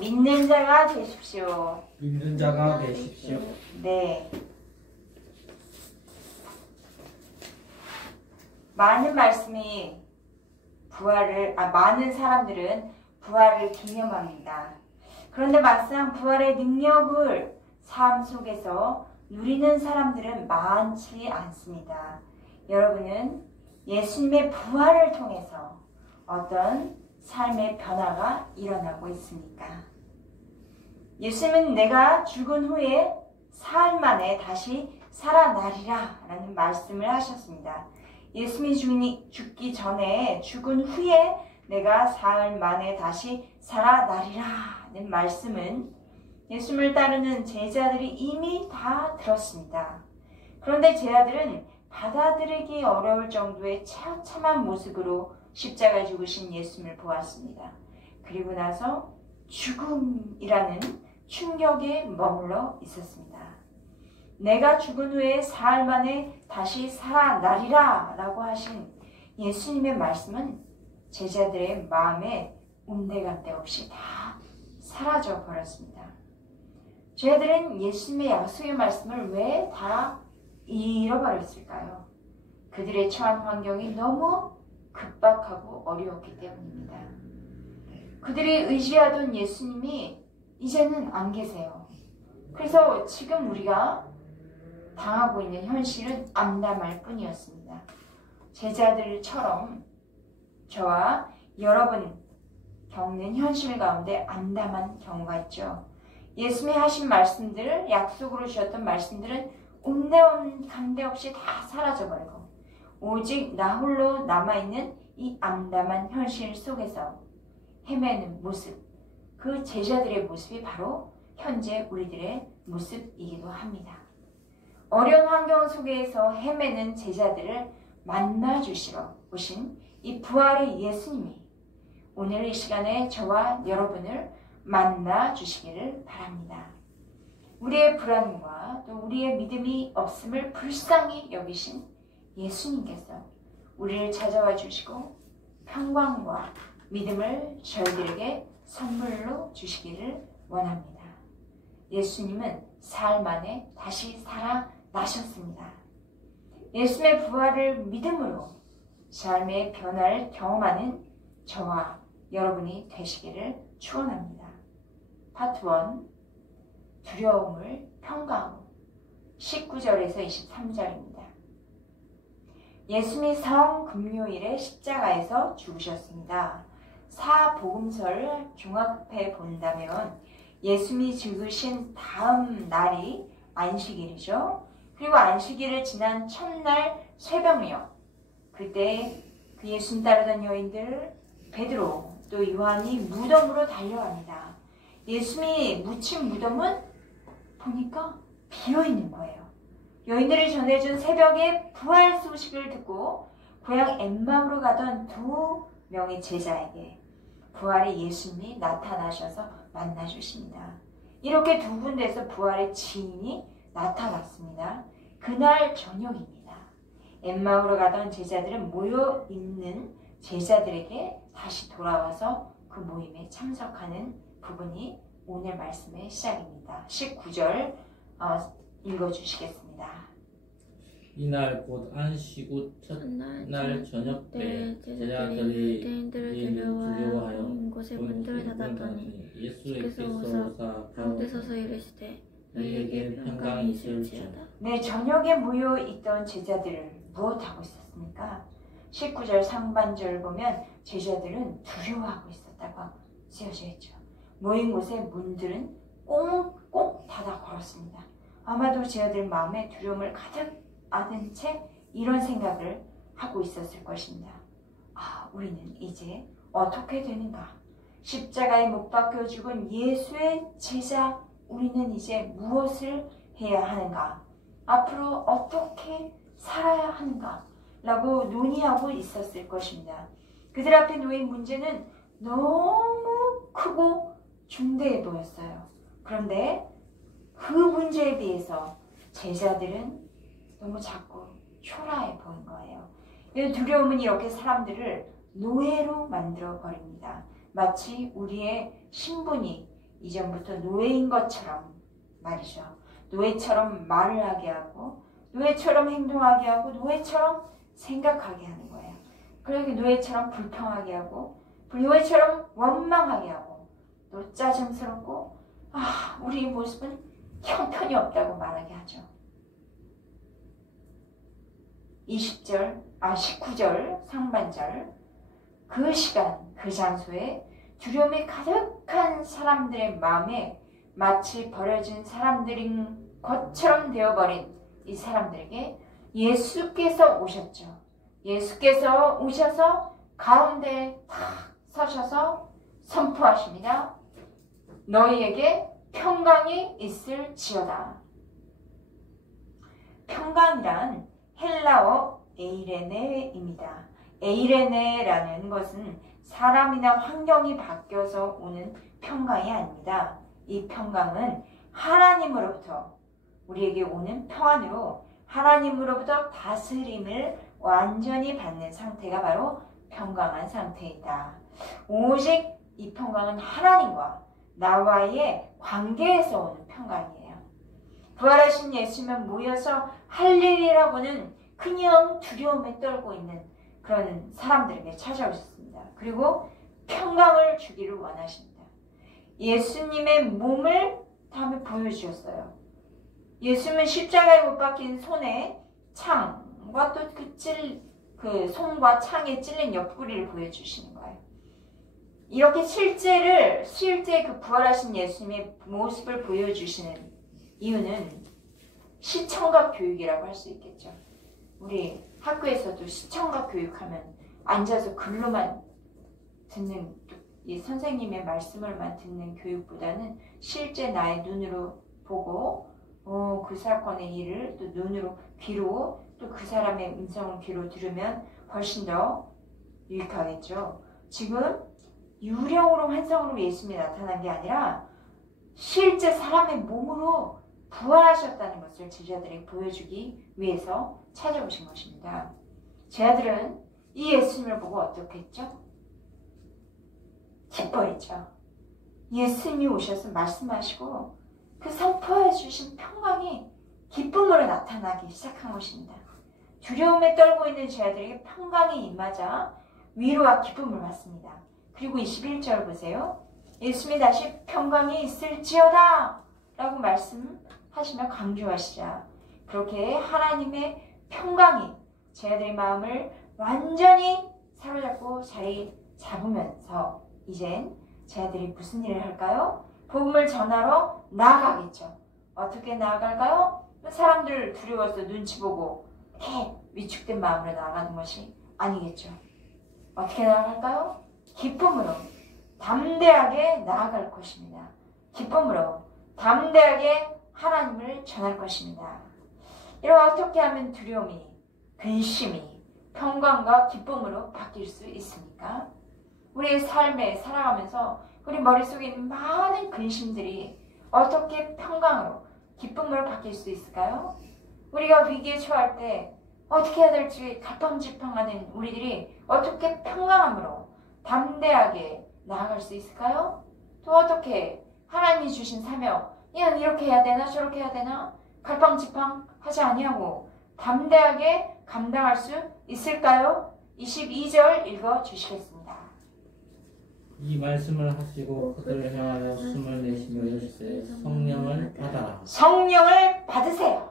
믿는 자가 되십시오. 믿는 자가 되십시오. 네. 많은 말씀이 많은 사람들은 부활을 기념합니다. 그런데 막상 부활의 능력을 삶 속에서 누리는 사람들은 많지 않습니다. 여러분은 예수님의 부활을 통해서 어떤 삶의 변화가 일어나고 있습니까? 예수님은 내가 죽은 후에 사흘 만에 다시 살아나리라 라는 말씀을 하셨습니다. 예수님이 죽기 전에 죽은 후에 내가 사흘 만에 다시 살아나리라 는 말씀은 예수님을 따르는 제자들이 이미 다 들었습니다. 그런데 제자들은 받아들이기 어려울 정도의 처참한 모습으로 십자가에 죽으신 예수님을 보았습니다. 그리고 나서 죽음이라는 충격에 머물러 있었습니다. 내가 죽은 후에 사흘 만에 다시 살아나리라 라고 하신 예수님의 말씀은 제자들의 마음에 온데간데 없이 다 사라져 버렸습니다. 제자들은 예수님의 약속의 말씀을 왜 다 잃어버렸을까요? 그들의 처한 환경이 너무 급박하고 어려웠기 때문입니다. 그들이 의지하던 예수님이 이제는 안 계세요. 그래서 지금 우리가 당하고 있는 현실은 암담할 뿐이었습니다. 제자들처럼 저와 여러분 겪는 현실 가운데 암담한 경우가 있죠. 예수님이 하신 말씀들을, 약속으로 주셨던 말씀들은 온데간데 없이 다 사라져버리고 오직 나 홀로 남아있는 이 암담한 현실 속에서 헤매는 모습, 그 제자들의 모습이 바로 현재 우리들의 모습이기도 합니다. 어려운 환경 속에서 헤매는 제자들을 만나주시러 오신 이 부활의 예수님이 오늘 이 시간에 저와 여러분을 만나주시기를 바랍니다. 우리의 불안과 또 우리의 믿음이 없음을 불쌍히 여기신 예수님께서 우리를 찾아와 주시고 평강과 믿음을 저희들에게 선물로 주시기를 원합니다. 예수님은 사흘 만에 다시 살아나셨습니다. 예수님의 부활을 믿음으로 삶의 변화를 경험하는 저와 여러분이 되시기를 축원합니다. 파트 1 두려움을 평강으로 19절에서 23절입니다. 예수님이 성금요일에 십자가에서 죽으셨습니다. 사복음서를 종합해 본다면 예수님이 죽으신 다음 날이 안식일이죠. 그리고 안식일을 지난 첫날 새벽녘, 그때 그 예수님 따르던 여인들 베드로 또 요한이 무덤으로 달려갑니다. 예수님이 묻힌 무덤은 보니까 비어있는 거예요. 여인들이 전해준 새벽에 부활 소식을 듣고 고향 엠마오로 가던 두 명의 제자에게 부활의 예수님이 나타나셔서 만나주십니다. 이렇게 두 군데에서 부활의 증인이 나타났습니다. 그날 저녁입니다. 엠마오로 가던 제자들은 모여있는 제자들에게 다시 돌아와서 그 모임에 참석하는 부분이 오늘 말씀의 시작입니다. 19절 읽어주시겠습니다. 이날 곧 안식 후 첫날 저녁 때 제자들이 유대인들을 두려워하여 곳에 문들을 닫았더니 예수께서 오사 가운데 서서 이르시되 너희에게 평강이 있을지어다. 네, 저녁에 모여있던 제자들을 무엇하고 있었습니까? 19절 상반절 보면 제자들은 두려워하고 있었다고 쓰여져 있죠. 모인 곳에 문들은 꽁꽁 닫아 걸었습니다. 아마도 제자들 마음에 두려움을 가득 안은 채 이런 생각을 하고 있었을 것입니다. 우리는 이제 어떻게 되는가? 십자가에 못 박혀 죽은 예수의 제자, 우리는 이제 무엇을 해야 하는가? 앞으로 어떻게 살아야 하는가? 라고 논의하고 있었을 것입니다. 그들 앞에 놓인 문제는 너무 크고 중대해 보였어요. 그런데 그 문제에 비해서 제자들은 너무 작고 초라해 보인 거예요. 두려움은 이렇게 사람들을 노예로 만들어 버립니다. 마치 우리의 신분이 이전부터 노예인 것처럼 말이죠. 노예처럼 말을 하게 하고 노예처럼 행동하게 하고 노예처럼 생각하게 하는 거예요. 그러게 노예처럼 불평하게 하고 노예처럼 원망하게 하고 또 짜증스럽고 우리의 모습은 형편이 없다고 말하게 하죠. 19절 상반절 그 시간 그 장소에 두려움이 가득한 사람들의 마음에 마치 버려진 사람들인 것처럼 되어버린 이 사람들에게 예수께서 오셨죠. 예수께서 오셔서 가운데에 탁 서셔서 선포하십니다. 너희에게 평강이 있을지어다. 평강이란 헬라어 에이레네입니다. 에이레네라는 것은 사람이나 환경이 바뀌어서 오는 평강이 아닙니다. 이 평강은 하나님으로부터 우리에게 오는 평안으로 하나님으로부터 다스림을 완전히 받는 상태가 바로 평강한 상태이다. 오직 이 평강은 하나님과 나와의 관계에서 오는 평강이에요. 부활하신 예수님은 모여서 할 일이라고는 그냥 두려움에 떨고 있는 그런 사람들에게 찾아오셨습니다. 그리고 평강을 주기를 원하십니다. 예수님의 몸을 다음에 보여주셨어요. 예수님은 십자가에 못 박힌 손에 창과 또 그 손과 창에 찔린 옆구리를 보여주시는 거예요. 이렇게 실제 그 부활하신 예수님의 모습을 보여주시는 이유는 시청각 교육이라고 할 수 있겠죠. 우리 학교에서도 시청각 교육하면 앉아서 글로만 듣는 이 선생님의 말씀을만 듣는 교육보다는 실제 나의 눈으로 보고 그 사건의 일을 또 눈으로 귀로 또 그 사람의 음성을 귀로 들으면 훨씬 더 유익하겠죠. 지금 유령으로 환상으로 예수님이 나타난 게 아니라 실제 사람의 몸으로 부활하셨다는 것을 제자들에게 보여주기 위해서 찾아오신 것입니다. 제자들은 이 예수님을 보고 어떻게 했죠? 기뻐했죠. 예수님이 오셔서 말씀하시고 그 선포해 주신 평강이 기쁨으로 나타나기 시작한 것입니다. 두려움에 떨고 있는 제자들에게 평강이 임하자 위로와 기쁨을 받습니다. 그리고 21절 보세요. 예수님이 다시 평강이 있을지어다 라고 말씀하시며 강조하시자 그렇게 하나님의 평강이 제자들의 마음을 완전히 사로잡고 자리 잡으면서 이젠 제자들이 무슨 일을 할까요? 복음을 전하러 나아가겠죠. 어떻게 나아갈까요? 사람들 두려워서 눈치 보고 이렇게 위축된 마음으로 나아가는 것이 아니겠죠. 어떻게 나아갈까요? 기쁨으로 담대하게 나아갈 것입니다. 기쁨으로 담대하게 하나님을 전할 것입니다. 이런 어떻게 하면 두려움이, 근심이 평강과 기쁨으로 바뀔 수 있습니까? 우리의 삶에 살아가면서 우리 머릿속에 있는 많은 근심들이 어떻게 평강으로, 기쁨으로 바뀔 수 있을까요? 우리가 위기에 처할 때 어떻게 해야 될지 갈팡질팡하는 우리들이 어떻게 평강함으로 담대하게 나아갈 수 있을까요? 또 어떻게 하나님이 주신 사명, 이렇게 해야 되나 저렇게 해야 되나 갈팡질팡하지 아니하고 담대하게 감당할 수 있을까요? 22절 읽어주시겠습니다. 이 말씀을 하시고 그들을 향하여 숨을 내쉬며 이르시되 성령을 받아라. 성령을 받으세요.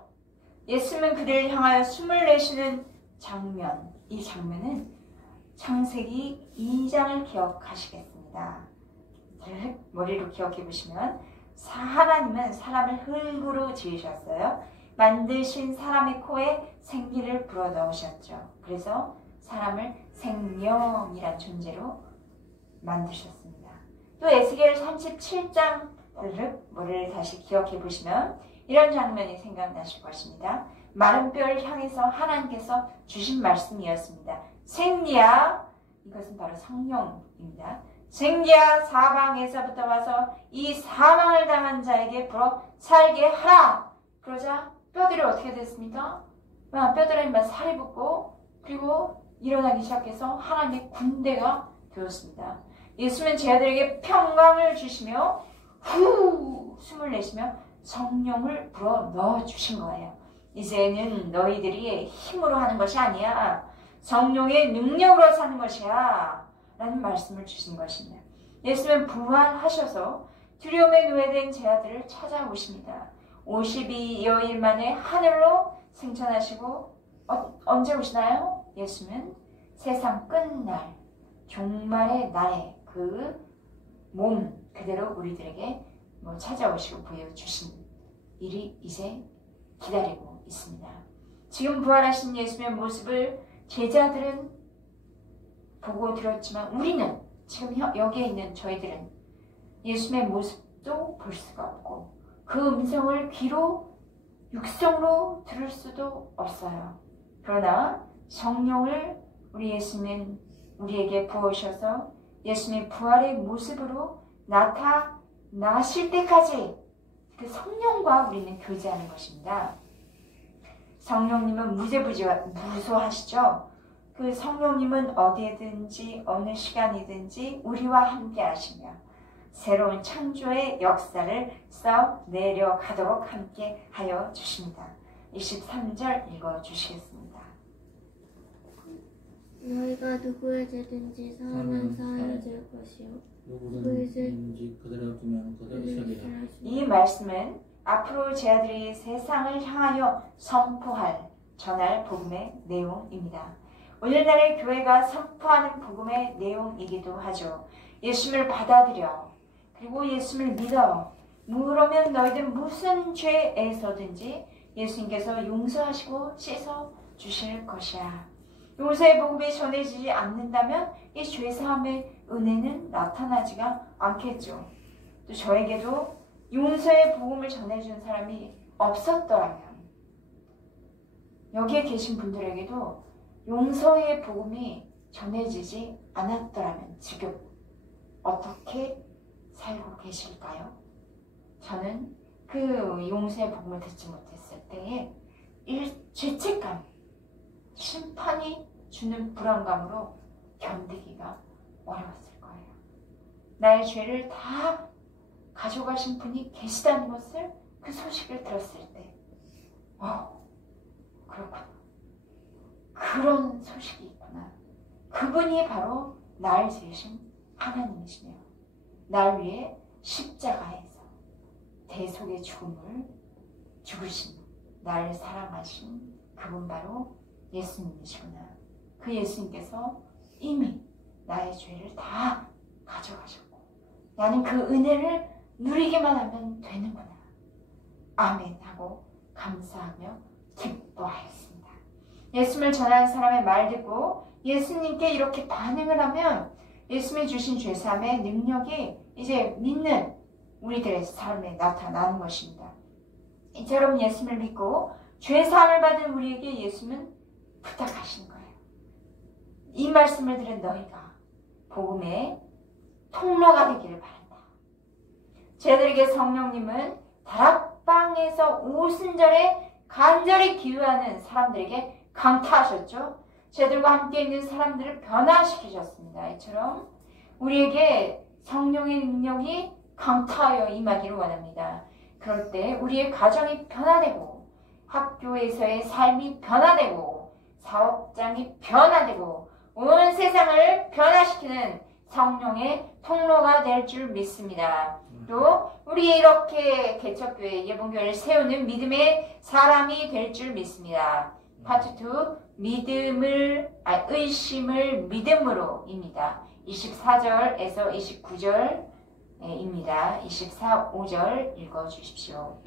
예수님은 그들을 향하여 숨을 내쉬는 장면, 이 장면은 창세기 2장을 기억하시겠습니다. 머리로 기억해 보시면 하나님은 사람을 흙으로 지으셨어요. 만드신 사람의 코에 생기를 불어넣으셨죠. 그래서 사람을 생명이란 존재로 만드셨습니다. 또 에스겔 37장 머리를 다시 기억해 보시면 이런 장면이 생각나실 것입니다. 마른 뼈를 향해서 하나님께서 주신 말씀이었습니다. 생리야, 이것은 바로 성령입니다. 생리야, 사방에서부터 와서 이 사망을 당한 자에게 불어 살게 하라. 그러자 뼈들이 어떻게 됐습니까? 뼈들에 살이 붙고 그리고 일어나기 시작해서 하나님의 군대가 되었습니다. 예수님은 제자들에게 평강을 주시며 후 숨을 내쉬며 성령을 불어 넣어 주신 거예요. 이제는 너희들이 힘으로 하는 것이 아니야. 성령의 능력으로 사는 것이야. 라는 말씀을 주신 것입니다. 예수님은 부활하셔서 두려움에 노예된 제자들을 찾아오십니다. 52여일 만에 하늘로 승천하시고 언제 오시나요? 예수님은 세상 끝날 종말의 날에 그 몸 그대로 우리들에게 찾아오시고 보여주신 일이 이제 기다리고 있습니다. 지금 부활하신 예수님의 모습을 제자들은 보고 들었지만 우리는 지금 여기에 있는 저희들은 예수님의 모습도 볼 수가 없고 그 음성을 귀로 육성으로 들을 수도 없어요. 그러나 성령을 우리 예수님은 우리에게 부으셔서 예수님의 부활의 모습으로 나타나실 때까지 그 성령과 우리는 교제하는 것입니다. 성령님은 무소하시죠. 그 성령님은 어디에든지 어느 시간이든지 우리와 함께 하시며 새로운 창조의 역사를 써 내려가도록 함께 하여 주십니다. 23절 읽어주시겠습니다. 너희가 누구에게든지 사하면 사하여질 것이요 누구든지 그대로 두면 그대로 쓰리라. 이 말씀은 앞으로 제자들이 세상을 향하여 전할 복음의 내용입니다. 오늘날의 교회가 선포하는 복음의 내용이기도 하죠. 예수님을 받아들여 그리고 예수님을 믿어 그러면 너희들 무슨 죄에서든지 예수님께서 용서하시고 씻어 주실 것이야. 용서의 복음이 전해지지 않는다면 이 죄사함의 은혜는 나타나지가 않겠죠. 또 저에게도 용서의 복음을 전해준 사람이 없었더라면 여기에 계신 분들에게도 용서의 복음이 전해지지 않았더라면 지금 어떻게 살고 계실까요? 저는 그 용서의 복음을 듣지 못했을 때에 죄책감, 심판이 주는 불안감으로 견디기가 어려웠을 거예요. 나의 죄를 다 가져가신 분이 계시다는 것을 그 소식을 들었을 때 그렇구나. 그런 소식이 있구나. 그분이 바로 날 지으신 하나님이시며 날 위해 십자가에서 대속의 죽음을 죽으신 날 사랑하신 그분 바로 예수님이시구나. 그 예수님께서 이미 나의 죄를 다 가져가셨고 나는 그 은혜를 누리기만 하면 되는구나. 아멘 하고 감사하며 기뻐하였습니다. 예수님을 전하는 사람의 말 듣고 예수님께 이렇게 반응을 하면 예수님이 주신 죄사함의 능력이 이제 믿는 우리들의 삶에 나타나는 것입니다. 이처럼 예수님을 믿고 죄사함을 받은 우리에게 예수님은 부탁하시는 거예요. 이 말씀을 들은 너희가 복음의 통로가 되기를 바란다. 제들에게 성령님은 다락방에서 오순절에 간절히 기도하는 사람들에게 강타하셨죠. 제들과 함께 있는 사람들을 변화시키셨습니다. 이처럼 우리에게 성령의 능력이 강타하여 임하기를 원합니다. 그럴 때 우리의 가정이 변화되고 학교에서의 삶이 변화되고 사업장이 변화되고 온 세상을 변화시키는 성령의 통로가 될 줄 믿습니다. 또 우리 이렇게 개척교회 예봉교회를 세우는 믿음의 사람이 될 줄 믿습니다. 파트 2 의심을 믿음으로입니다. 24절에서 29절입니다. 24, 5절 읽어주십시오.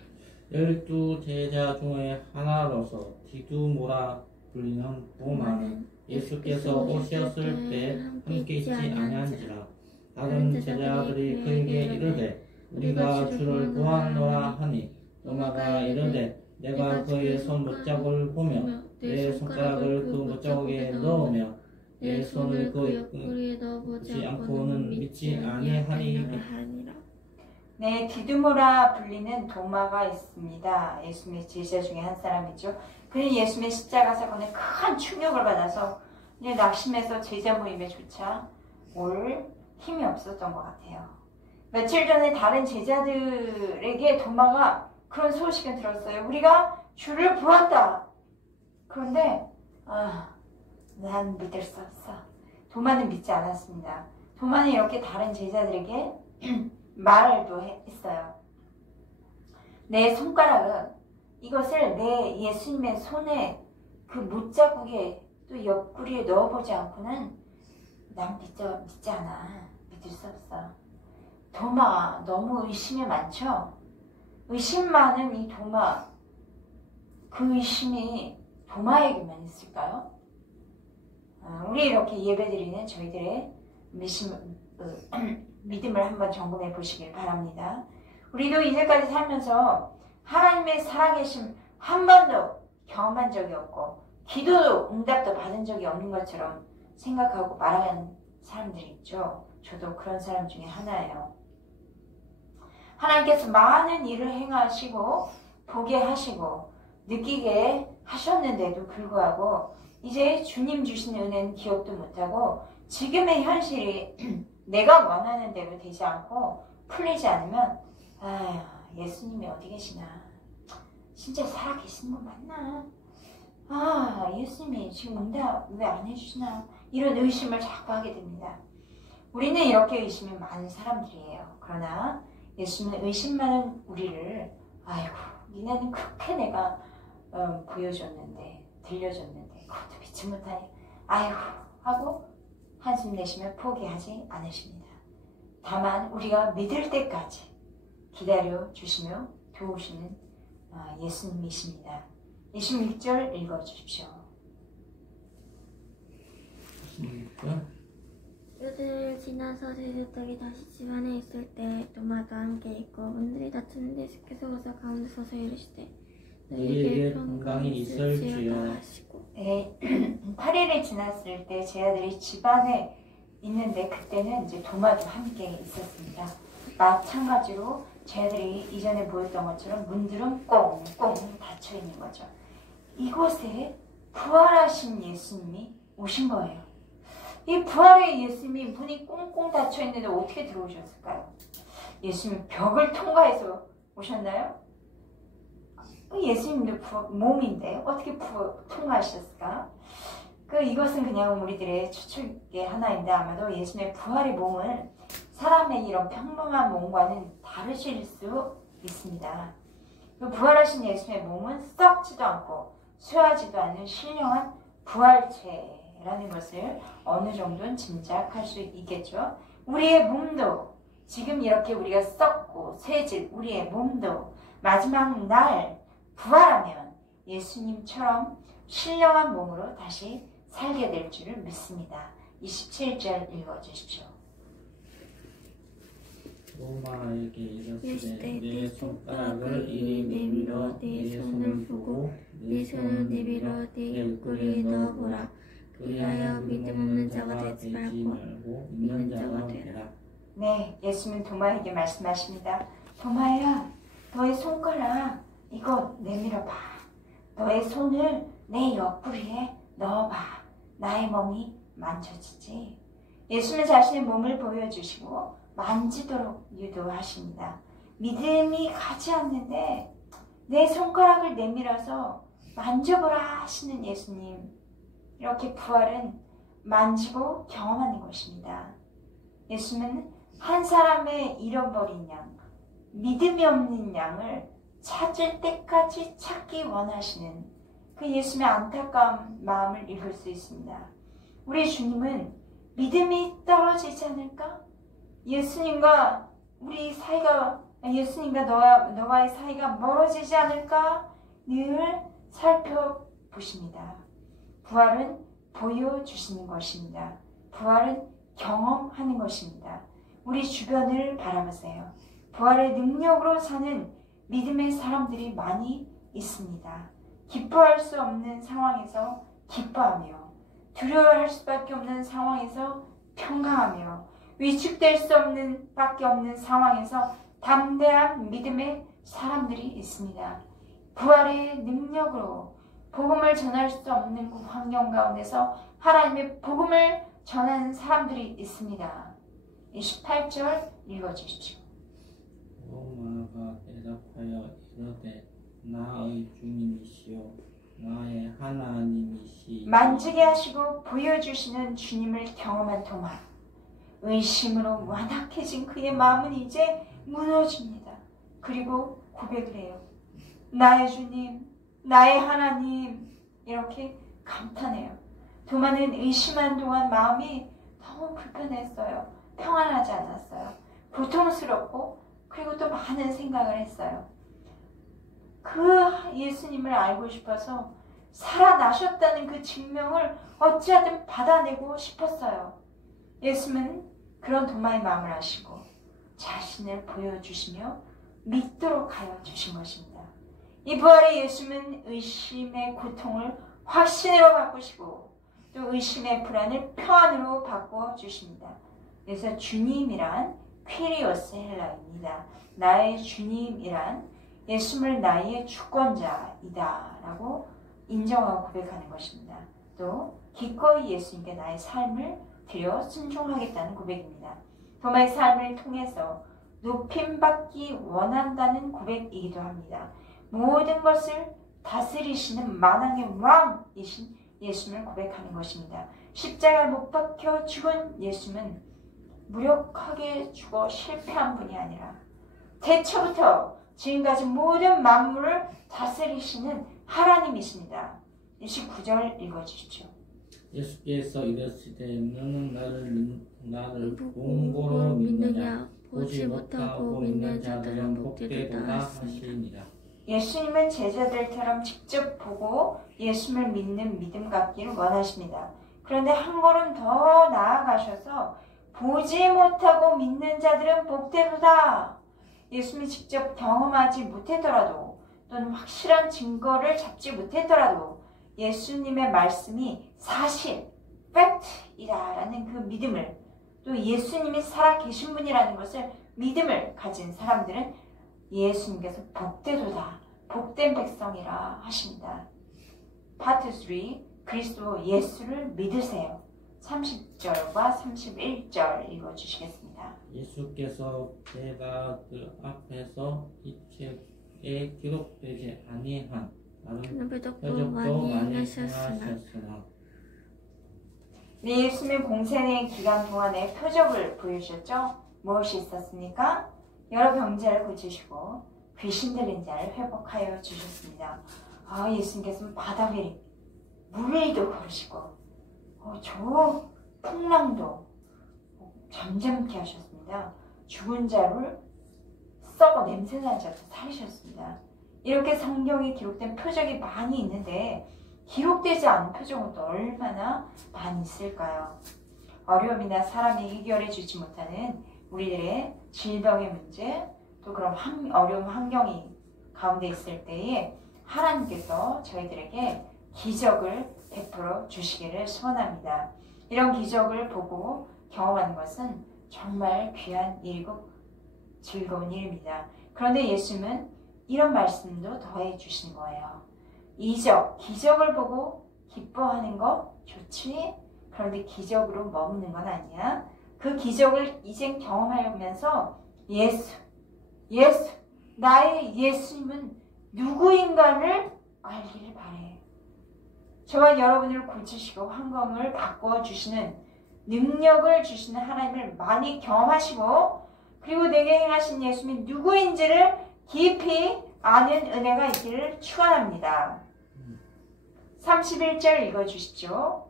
12제자 중에 하나로서 디두모라 불리는 도마는 예수께서 오셨을 때 함께 있지 아니한지라. 다른 제자들이 그에게 이르되 우리가 주를 보았노라 하니 도마가 이르되 내가 그의 손 못자국을 보며 내 손가락을 그 못자국에 넣으며 내 손을 그 옆구리에 넣어보지 않고는 믿지 아니하리라. 네, 디두모라 불리는 도마가 있습니다. 예수님의 제자 중에 한 사람이죠. 그는 예수님의 십자가 사건에 큰 충격을 받아서 낙심해서 제자 모임에 조차 올 힘이 없었던 것 같아요. 며칠 전에 다른 제자들에게 도마가 그런 소식을 들었어요. 우리가 주를 보았다. 그런데 난 믿을 수 없어. 도마는 믿지 않았습니다. 도마는 이렇게 다른 제자들에게 말도 했어요. 내 손가락은 이것을 내 예수님의 손에 그 못자국에 또 옆구리에 넣어보지 않고는 난 믿지 않아. 믿을 수 없어. 도마 너무 의심이 많죠? 의심 많은 이 도마, 그 의심이 도마에게만 있을까요? 우리 이렇게 예배드리는 저희들의 믿음을 한번 점검해 보시길 바랍니다. 우리도 이제까지 살면서 하나님의 살아계심 한 번도 경험한 적이 없고 기도도 응답도 받은 적이 없는 것처럼 생각하고 말하는 사람들이 있죠. 저도 그런 사람 중에 하나예요. 하나님께서 많은 일을 행하시고 보게 하시고 느끼게 하셨는데도 불구하고 이제 주님 주신 은혜는 기억도 못하고 지금의 현실이 내가 원하는 대로 되지 않고 풀리지 않으면 예수님이 어디 계시나? 진짜 살아계시는 분 맞나? 예수님이 지금 응답 왜 안 해주시나? 이런 의심을 자꾸 하게 됩니다. 우리는 이렇게 의심이 많은 사람들이에요. 그러나 예수님은 의심 많은 우리를 아이고 니네는 그렇게 내가 보여줬는데 들려줬는데 그것도 믿지 못하니 아이고 하고 한숨 내쉬며 포기하지 않으십니다. 다만 우리가 믿을 때까지 기다려 주시며 도우시는 예수님이십니다. 26절 읽어주십시오. 26절. 요새를 지나서 제자들이 다시 집안에 있을 때 도마도 함께 있고 문들이 닫혔는데 쉽게 속아서 가운데 서서 이르시되 너희에게 평강이 있을지어다 하시고. 8일이 지났을 때 제자들이 집안에 있는데 그때는 이제 도마도 함께 있었습니다. 마찬가지로 제자들이 이전에 보였던 것처럼 문들은 꽁꽁 닫혀 있는 거죠. 이곳에 부활하신 예수님이 오신 거예요. 이 부활의 예수님이 문이 꽁꽁 닫혀 있는데 어떻게 들어오셨을까요? 예수님 벽을 통과해서 오셨나요? 예수님도 몸인데 어떻게 통과하셨을까? 이것은 그냥 우리들의 추측의 하나인데 아마도 예수님의 부활의 몸은 사람의 이런 평범한 몸과는 다르실 수 있습니다. 부활하신 예수님의 몸은 썩지도 않고 쇠하지도 않는 신령한 부활체라는 것을 어느 정도는 짐작할 수 있겠죠. 우리의 몸도 지금 이렇게 우리가 썩고 쇠질 우리의 몸도 마지막 날 부활하면 예수님처럼 신령한 몸으로 다시 살게 될 줄을 믿습니다. 27절 읽어주십시오. 도마에게 이르시되 내 손가락을 이리 내밀어 내 손을 보고 내 손을 내밀어 내 옆구리에 넣어보라. 그리하여 믿음 없는 자가 되지 말고 믿는 자가 되라. 네, 예수님은 도마에게 말씀하십니다. 도마야, 너의 손가락 이거 내밀어봐. 너의 손을 내 옆구리에 넣어봐. 나의 몸이 만져지지. 예수님은 자신의 몸을 보여주시고 만지도록 유도하십니다. 믿음이 가지 않는데 내 손가락을 내밀어서 만져보라 하시는 예수님. 이렇게 부활은 만지고 경험하는 것입니다. 예수님은 한 사람의 잃어버린 양, 믿음이 없는 양을 찾을 때까지 찾기 원하시는 그 예수님의 안타까운 마음을 읽을 수 있습니다. 우리 주님은 믿음이 떨어지지 않을까? 예수님과 우리 사이가, 예수님과 너와의 사이가 멀어지지 않을까? 늘 살펴보십니다. 부활은 보여주시는 것입니다. 부활은 경험하는 것입니다. 우리 주변을 바라보세요. 부활의 능력으로 사는 믿음의 사람들이 많이 있습니다. 기뻐할 수 없는 상황에서 기뻐하며 두려워할 수밖에 없는 상황에서 평강하며 위축될 수 없는 밖에 없는 상황에서 담대한 믿음의 사람들이 있습니다. 부활의 능력으로 복음을 전할 수 없는 그 환경 가운데서 하나님의 복음을 전하는 사람들이 있습니다. 28절 읽어주십시오. 로마가 대답하여 이르되 나의 주님이시요 나의 하나님이시. 만지게 하시고 보여주시는 주님을 경험한 도마. 의심으로 완악해진 그의 마음은 이제 무너집니다. 그리고 고백을 해요. 나의 주님, 나의 하나님. 이렇게 감탄해요. 도마는 의심한 동안 마음이 너무 불편했어요. 평안하지 않았어요. 고통스럽고 그리고 또 많은 생각을 했어요. 그 예수님을 알고 싶어서 살아나셨다는 그 증명을 어찌하든 받아내고 싶었어요. 예수님은 그런 도마의 마음을 아시고 자신을 보여주시며 믿도록 하여 주신 것입니다. 이 부활의 예수님은 의심의 고통을 확신으로 바꾸시고 또 의심의 불안을 평안으로 바꿔주십니다. 그래서 주님이란 퀴리오스 헬라입니다. 나의 주님이란 예수님을 나의 주권자이다 라고 인정하고 고백하는 것입니다. 또 기꺼이 예수님께 나의 삶을 드려 순종하겠다는 고백입니다. 도마의 삶을 통해서 높임받기 원한다는 고백이기도 합니다. 모든 것을 다스리시는 만왕의 왕이신 예수님을 고백하는 것입니다. 십자가에 못 박혀 죽은 예수님은 무력하게 죽어 실패한 분이 아니라 태초부터 지금까지 모든 만물을 다스리시는 하나님이십니다. 29절 읽어주십시오. 예수께서 이르시되 너는 나를 본고로 믿느냐 보지 못하고 믿는 자들은 복되도다 하시니라. 예수님은 제자들처럼 직접 보고 예수님을 믿는 믿음 갖기를 원하십니다. 그런데 한 걸음 더 나아가셔서 보지 못하고 믿는 자들은 복되도다. 예수님이 직접 경험하지 못했더라도 또는 확실한 증거를 잡지 못했더라도 예수님의 말씀이 사실, 팩트이다라는 그 믿음을, 또 예수님이 살아계신 분이라는 것을 믿음을 가진 사람들은 예수님께서 복되도다, 복된 백성이라 하십니다. 파트 3, 그리스도 예수를 믿으세요. 30절과 31절 읽어주시겠습니다. 예수께서 제자들 앞에서 이 책에 기록되지 아니한 다른 표적도 많이 행하셨으나. 네, 예수님의 공생의 기간 동안에 표적을 보여주셨죠? 무엇이 있었습니까? 여러 병자를 고치시고 귀신 들린 자를 회복하여 주셨습니다. 예수님께서는 바다 위도 걸으시고 저 풍랑도 잠잠케 하셨습니다. 죽은 자를 썩어 냄새난 자도 살리셨습니다. 이렇게 성경에 기록된 표적이 많이 있는데 기록되지 않은 표적은 또 얼마나 많이 있을까요? 어려움이나 사람이 해결해 주지 못하는 우리들의 질병의 문제, 또 그런 어려운 환경이 가운데 있을 때에 하나님께서 저희들에게 기적을 베풀어 주시기를 소원합니다. 이런 기적을 보고 경험하는 것은 정말 귀한 일이고 즐거운 일입니다. 그런데 예수님은 이런 말씀도 더해 주신 거예요. 기적을 보고 기뻐하는 거 좋지? 그런데 기적으로 머무는 건 아니야. 그 기적을 이제 경험하면서 나의 예수님은 누구인가를 알기를 바래. 저와 여러분을 고치시고 환경을 바꿔주시는 능력을 주시는 하나님을 많이 경험하시고 그리고 내게 행하신 예수님이 누구인지를 깊이 아는 은혜가 있기를 축원합니다. 31절 읽어주십시오.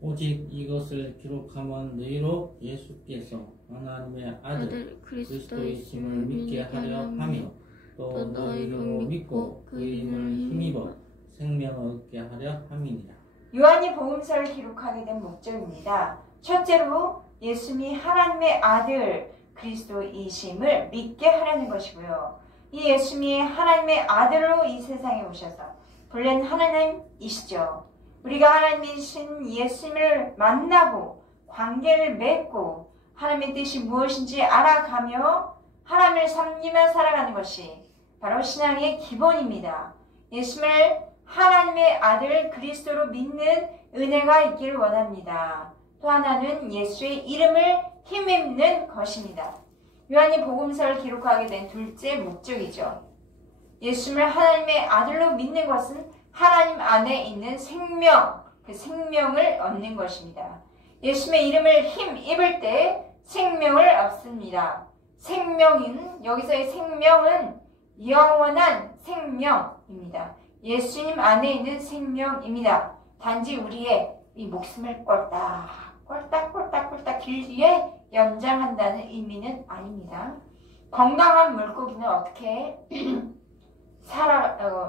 오직 이것을 기록하면 너희로 예수께서 하나님의 아들 그리스도이심을 믿게 하려 하며 또 너희로 믿고 그 이름을 힘입어 생명을 얻게 하려 함이니라. 요한이 복음서를 기록하게 된 목적입니다. 첫째로 예수님이 하나님의 아들 그리스도이심을 믿게 하려는 것이고요. 이 예수님이 하나님의 아들로 이 세상에 오셔서 본래는 하나님이시죠. 우리가 하나님이신 예수님을 만나고 관계를 맺고 하나님의 뜻이 무엇인지 알아가며 하나님을 섬기며 살아가는 것이 바로 신앙의 기본입니다. 예수님을 하나님의 아들 그리스도로 믿는 은혜가 있기를 원합니다. 또 하나는 예수의 이름을 힘입는 것입니다. 요한이 복음서를 기록하게 된 둘째 목적이죠. 예수님을 하나님의 아들로 믿는 것은 하나님 안에 있는 생명, 그 생명을 얻는 것입니다. 예수님의 이름을 힘입을 때 생명을 얻습니다. 생명인, 여기서의 생명은 영원한 생명입니다. 예수님 안에 있는 생명입니다. 단지 우리의 이 목숨을 꼴딱꼴딱 길게 연장한다는 의미는 아닙니다. 건강한 물고기는 어떻게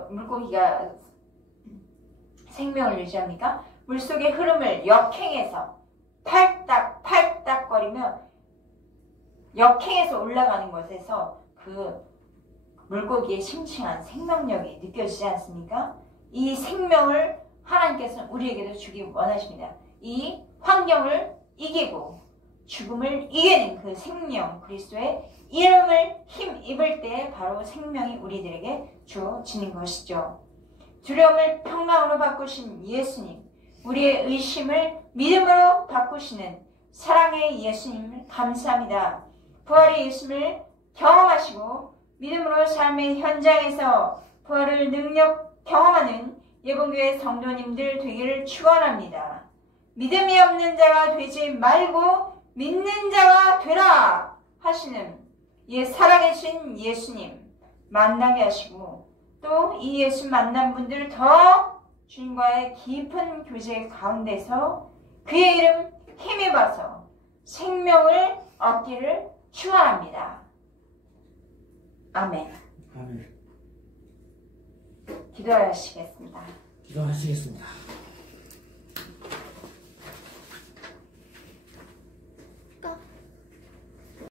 물고기가 생명을 유지합니까? 물속의 흐름을 역행해서 팔딱거리며 역행해서 올라가는 것에서 그 물고기의 심층한 생명력이 느껴지지 않습니까? 이 생명을 하나님께서는 우리에게도 주기 원하십니다. 이 환경을 이기고 죽음을 이기는 그 생명, 그리스도의 이름을 힘입을 때 바로 생명이 우리들에게 주어지는 것이죠. 두려움을 평강으로 바꾸신 예수님, 우리의 의심을 믿음으로 바꾸시는 사랑의 예수님을 감사합니다. 부활의 예수님을 경험하시고 믿음으로 삶의 현장에서 부활을 능력 경험하는 예봉교회 성도님들 되기를 축원합니다. 믿음이 없는 자가 되지 말고 믿는 자가 되라 하시는 살아계신 예수님 만나게 하시고 또 이 예수 만난 분들 더 주님과의 깊은 교제 가운데서 그의 이름 힘입어서 생명을 얻기를 축원합니다. 아멘. 아멘. 기도하시겠습니다. 기도하시겠습니다.